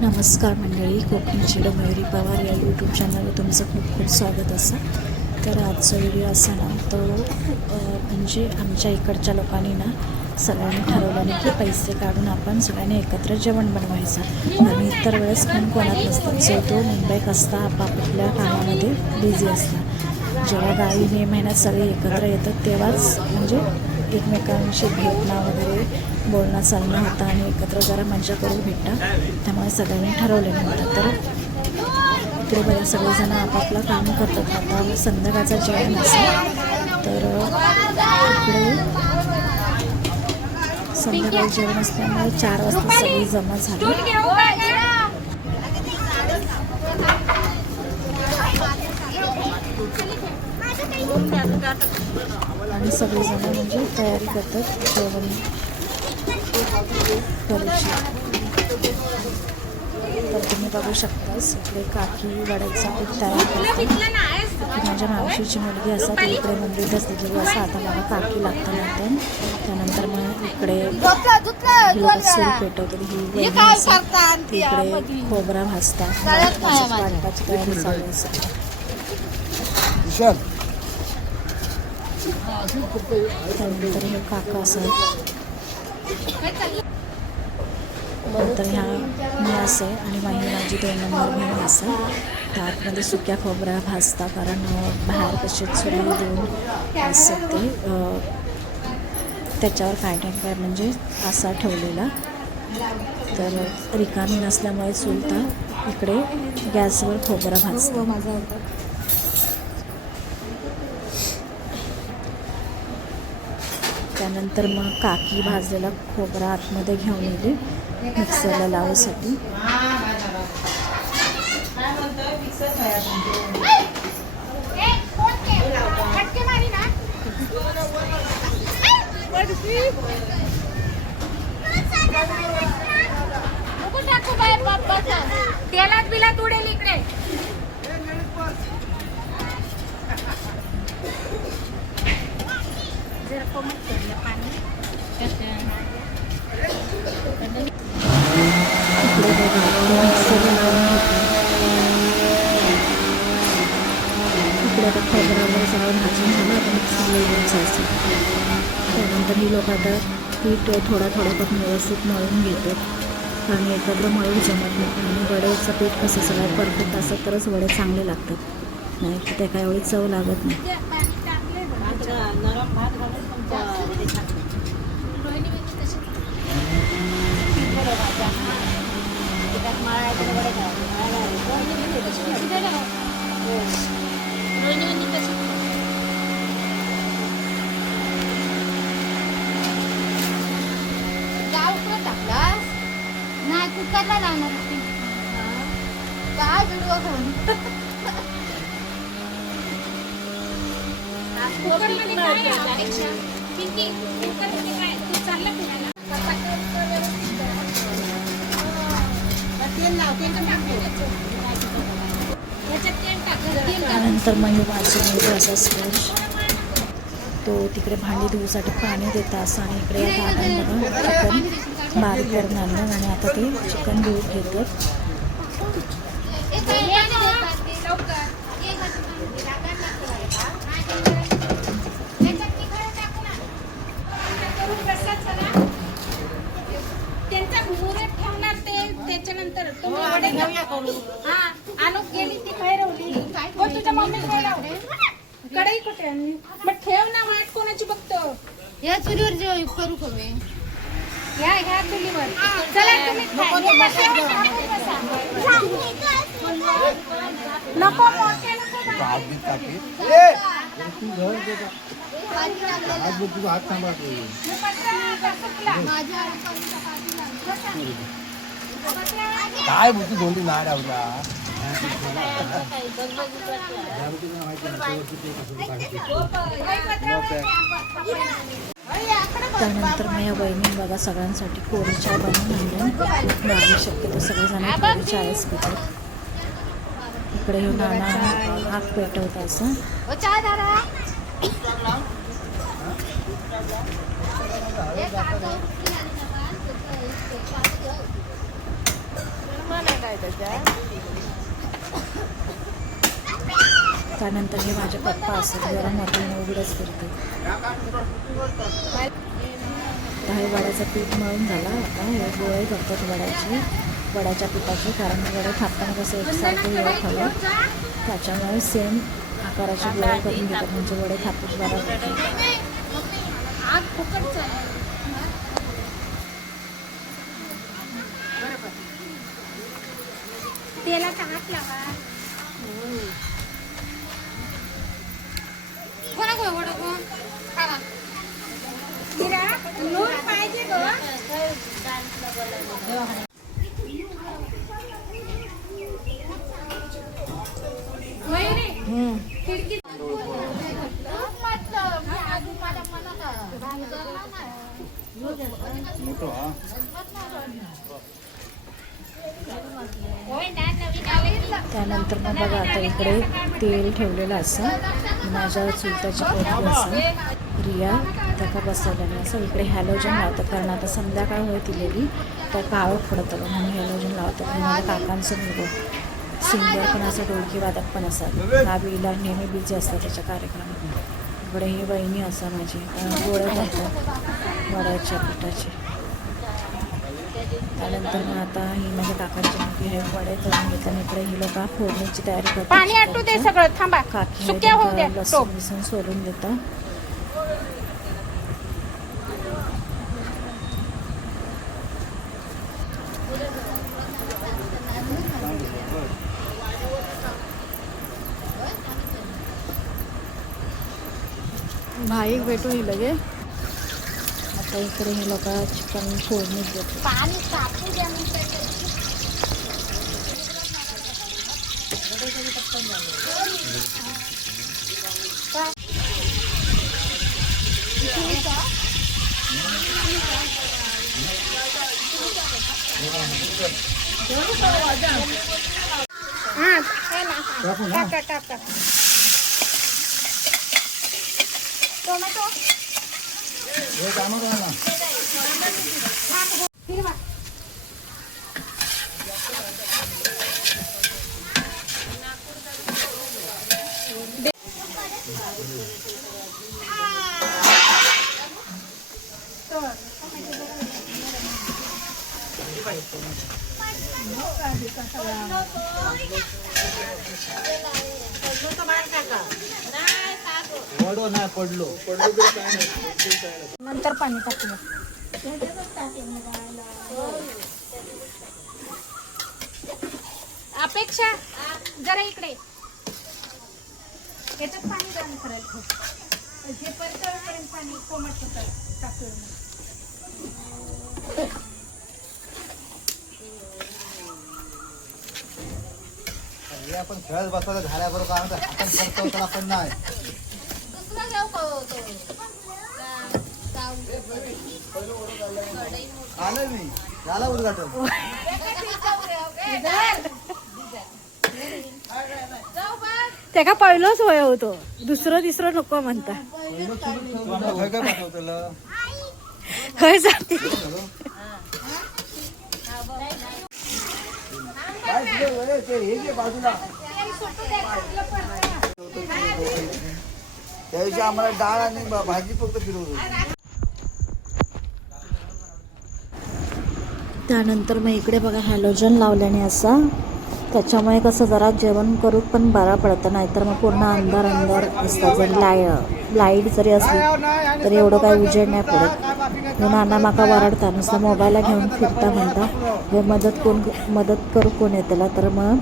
नमस्कार मंडळी, कोकणी चिड मयुरी पवार या यूट्यूब चॅनलवर तुमचं खूप खूप स्वागत असं. तर आजचा व्हिडिओ असा ना तो म्हणजे आमच्या इकडच्या लोकांनी ना सगळ्यांनी ठरवलं की पैसे काढून आपण सगळ्यांनी एकत्र जेवण बनवायचं. आणि इतर वेळेस कोण कोणात नसतात, जो तो मुंबईत असता आपापल्या कामामध्ये बिझी असतात. जेव्हा गावी मे महिन्यात सगळे एकत्र येतात तेव्हाच म्हणजे एकमेकांशी भेटणं वगैरे बोलणं चालणं होतं आणि एकत्र जरा मजा करून भेटतं. त्यामुळे सगळ्यांनी ठरवलेलं होतं. तर इकडे बरेच सगळेजण आपापलं काम करतात. आता संध्याकाळचं जेवण असेल तर इकडे संध्याकाळी जेवण असल्यामुळे 4 वाजता सगळी जमा झाली आणि सगळेजण म्हणजे तयारी करतात जेवण करूची. तर तुम्ही बघू शकताच इकडे काकी वड्याचा पीठ तयार करते. माझ्या मावशीची मुलगी असं ती इकडे मुंबईतच दिलेली असं. आता मला काकी लागतं नंतर. त्यानंतर मग इकडे सूर पेटवते ही इकडे खोबरा भाजतात. वाटपाची तयारी चालू असते. त्यानंतर हे काका असं नंतर ह्या मी असं आणि माझी 2 नंबर बहीण असं. तर आतमध्ये सुक्या खोबऱ्या भाजता, कारण बाहेर कसे चुली देऊन असं ते त्याच्यावर काय नाही काय म्हणजे असा ठेवलेला. तर रिकामी नसल्यामुळे चुलता इकडे गॅसवर खोबरा भाजतो. माझा होता त्यानंतर मग काकी भाजलेला खोबरा आतमध्ये घेऊन येते मिक्सरला लावायसाठी. तेलात बिलात उडेल इकडे. इकडे आता खोबरा वगैरे सगळं भाजून झालं. आता मिक्सरला घेऊन जायचं. त्यानंतर ही लोक आता पीठ थोडा करून व्यवस्थित मळून घेतात. आणि एकत्र मळून जमत नाही. आणि वड्याचं पीठ कसं सगळं परफेक्ट असतं तरच वडे चांगले लागतात, नाही तर ते काय एवढी चव लागत नाही. नाही कुकरला लावणार काय व्हिडिओ त्यानंतर मग माझी मुलगी असा स्पर्श तो तिकडे भांडी धुवूसाठी पाणी देता असं. आणि इकडे या दादांमधून चिकन बारीक करून आणलं आणि आता ते चिकन धुवून घेतात. त्यांचा मुहूर्त ठेवणार ते त्याच्यानंतर आणून गेली ती खैरवली. तुझ्या मम्मी कढई कुठे मग ठेव ना. वाट कोणाची बघतो. या चुलीवर जेव्हा करू कमी ह्या चुलीवर. चला तुम्ही नको मोठे काय बोलतो दोंडी नाही राहला. त्यानंतर मग या बहिणी बघा सगळ्यांसाठी कोरी चहा बनवून आणून गावी शक्यतो सगळेजण कोरी चायच पितात. इकडे हे नाना आग पेटवत असं. त्यानंतर हे माझे पप्पा असतात जरा मोठ्याने उघडच फिरते. आता हे वड्याचं पीठ मळून झालं. आता हे गोळे करतात वड्याच्या पिठाचे, कारण वडे थापताना कसं एकसारखं वेळ हवं, त्याच्यामुळे सेम आकाराचे गोळे करून घेतात, म्हणजे वडे थापून बरं. तेलाचा हात लावा. जिरा लूण पाहिजे गं. मयुरी खिडकी त्यानंतर मग बघा आता इकडे तेल ठेवलेलं असं, माझ्या चुलत्याची पोरगी असं रिया त्याका बसवल्याने असं इकडे हॅलोजन लावतं, कारण आता संध्याकाळ होय दिलेली तर काळं पडत आलं म्हणून हॅलोजन लावतं. आणि माझ्या काकांचं मुलगा सिंगर पण असं ढोलकी वादक पण असतात, हा बिला नेहमी बिझी असतात त्याच्या कार्यक्रमात. इकडे ही बहिणी असं माझी गोळे करतात वड्याच्या पिठाचे. त्यानंतर मग आता ही माझ्या काकांची मुलगी हे वडे करून घेतले आणि इकडे ही लोक फोडणीची तयारी करतात. पाणी आटू दे सगळं, थांबा. काकी सुक्या होऊ द्या. लसूण बिसून सोलून देतं. भाई भेटून ही लगे. आता इकडे हे लोक चिकन फोडणीच देतात. पाणी तापू द्या. टाका टोमॅटो हिरवा. नंतर पाणी टाकूया. अपेक्षा जरा इकडे याच्यात पाणी गरम करायचं. हे परतपर्यंत पाणी कोमट टाकूया. आपण खेळत बसवलं झाल्याबरोबर काय म्हणतात, आपण करतो तर आपण नाही. आलं मी झाला उद्घाटन. त्याका पहिलंच वय होतो, दुसरं तिसरं नको म्हणता. काय पाठवलं खय जाते बाजूला. त्याविषयी आम्हाला डाळ आणि भाजी फक्त फिरवतो. त्यानंतर मग इकडे बघा हॅलोजन लावल्याने असा, त्याच्यामुळे कसं जरा जेवण करू पण बरा पडतं, नाहीतर मग पूर्ण अंधार असतं. जरी लाईट जरी असली तरी एवढं काही उजेड नाही पडत. हे नाना माका वरडता, नुसतं मोबाईलला घेऊन फिरता म्हणता हे मदत करू कोण येतेला. तर मग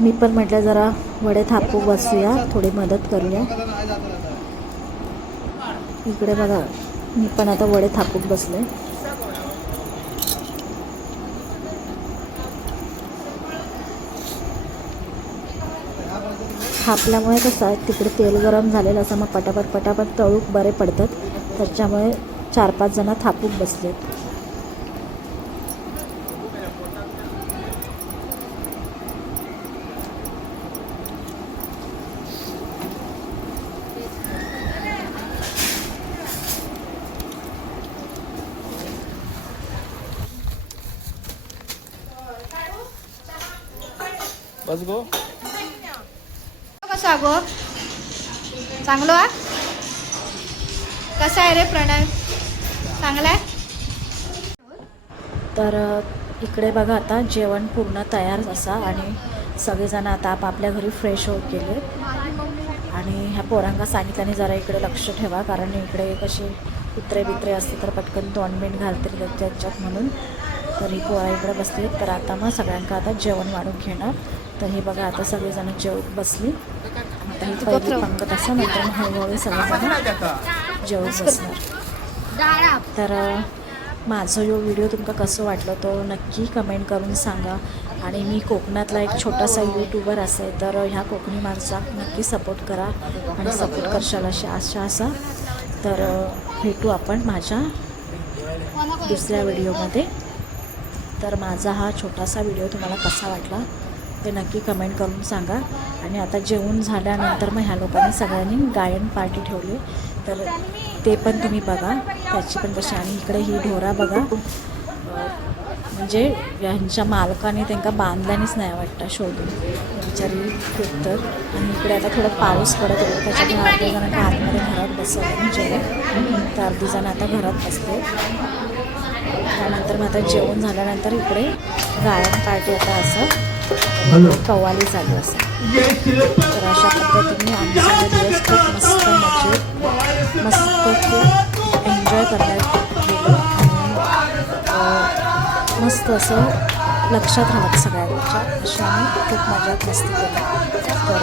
मी पण म्हटलं जरा वडे थापू बसूया, थोडी मदत करूया. इकडे बघा मी पण आता वडे थापून बसले. थापल्यामुळे कसं आहे तिकडे तेल गरम झालेलं असं, मग पटापट तळूक बरे पडतात. त्याच्यामुळे 4-5 जण थापून बसलेत. बस गो कसा गो चांगलो हा कसा आहे रे प्रणय चांगला आहे तर इकडे बघा आता जेवण पूर्ण तयार असा आणि सगळेजण आता आपापल्या घरी फ्रेश होत गेले आणि ह्या पोरांना सांगितल्याने जरा इकडे लक्ष ठेवा कारण इकडे कसे कुत्रे बित्रे असते तर पटकन तोंड बिंड घालतील त्याच्यात म्हणून तर ही पोळा इकडे बसली तर आता मग सगळ्यांना आता जेवण वाढून घेणार तर हे बघा आता सगळेजण जेवत बसली आता ही पहिली पंगत असं नंतर मग हळूहळू सगळेजण जेवत बसणार तर माझं यो व्हिडिओ तुमका कसं वाटलं तो नक्की कमेंट करून सांगा आणि मी कोकणातला एक छोटासा यूट्यूबर असेल तर ह्या कोकणी माणसाक नक्की सपोर्ट करा आणि सपोर्ट करशाल अशी आशा असा तर भेटू आपण माझ्या दुसऱ्या व्हिडिओमध्ये तर माझा हा छोटासा व्हिडिओ तुम्हाला कसा वाटला ते नक्की कमेंट करून सांगा आणि आता जेवून झाल्यानंतर मग ह्या लोकांनी सगळ्यांनी गायन पार्टी ठेवली तर ते पण तुम्ही बघा त्याची पण कशी आणि इकडे ही ढोरा बघा म्हणजे ह्यांच्या मालकाने त्यांना बांधल्यानेच नाही वाटतं शोधून बिचारी खूप तर आणि इकडे आता थोडं पाऊस पडत होतो त्याच्यामुळे अर्धी जण आतमध्ये घरात बसवलं जेवण तर अर्धी जण आता घरात बसले त्यानंतर मग आता जेवण झाल्यानंतर इकडे गायन पार्टी आता असं कव्वाली चालू असं तर अशा पद्धतीने आम्ही सगळे दिवस खूप मस्त मस्त खूप एन्जॉय करण्यात गेलो आणि मस्त असं लक्षात राहत सगळ्यांच्या अशी आम्ही खूप मजात मस्ती केली तर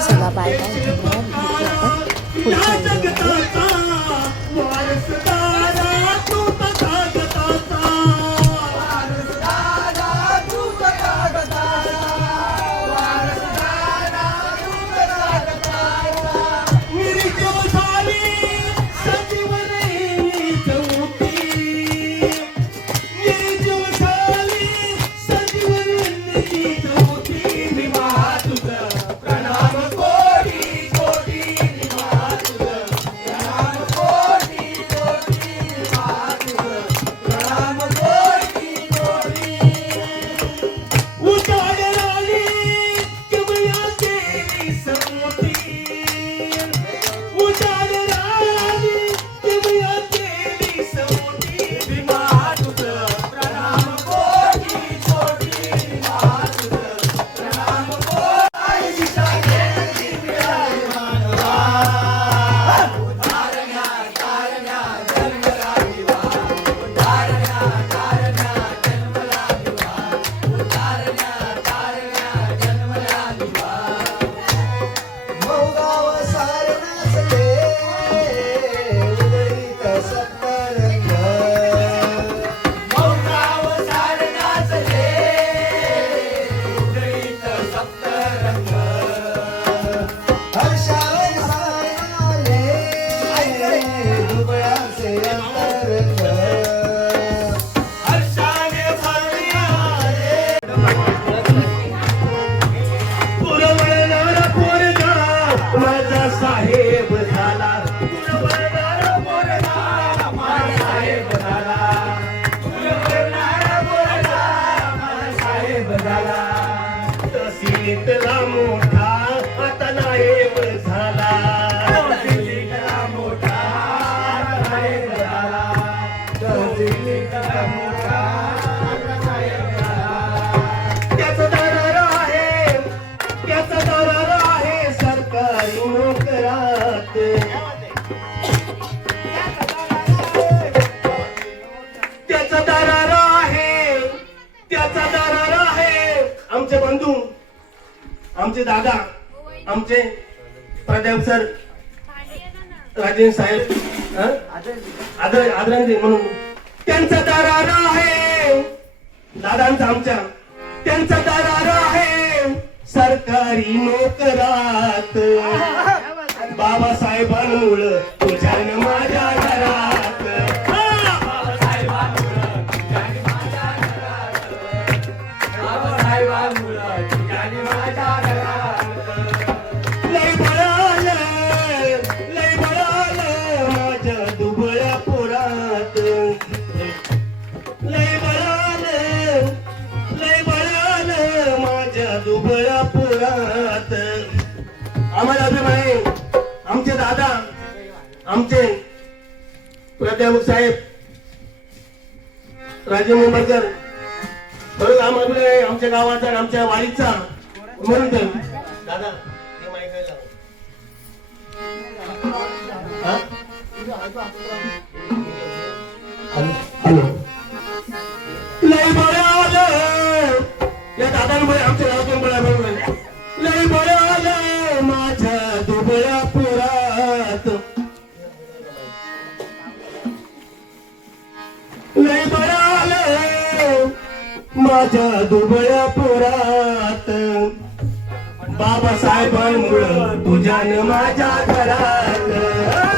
चला बाय बाय धन्यवाद भेटू आपण पुढच्या व्हिडिओमध्ये आमचे दादा आमचे प्राध्यापक सर राजेश साहेब आदरांचे म्हणून त्यांचा दरार आहे दादांचा आमच्या त्यांचा दरार आहे सरकारी नोकरात बाबासाहेबांमुळं तुझ्या माझ्या घरात दुबळा आहे आमचे दादा आमचे प्राध्यापक साहेब राजे मुंबईकर खरंच आम्हाला आमच्या गावाचा आणि आमच्या वाडीचा म्हणून तर दादा हे माहिती आहे का? हॅलो लय बरं आलं या दादांमुळे आमच्या गावातून बळा लय बरं आलं माझ्या दुबळ्या पुरात लय बरं आलं माझ्या दुबळ्या पुरात बाबासाहेबांमुळं तुझ्यानं माझ्या घरात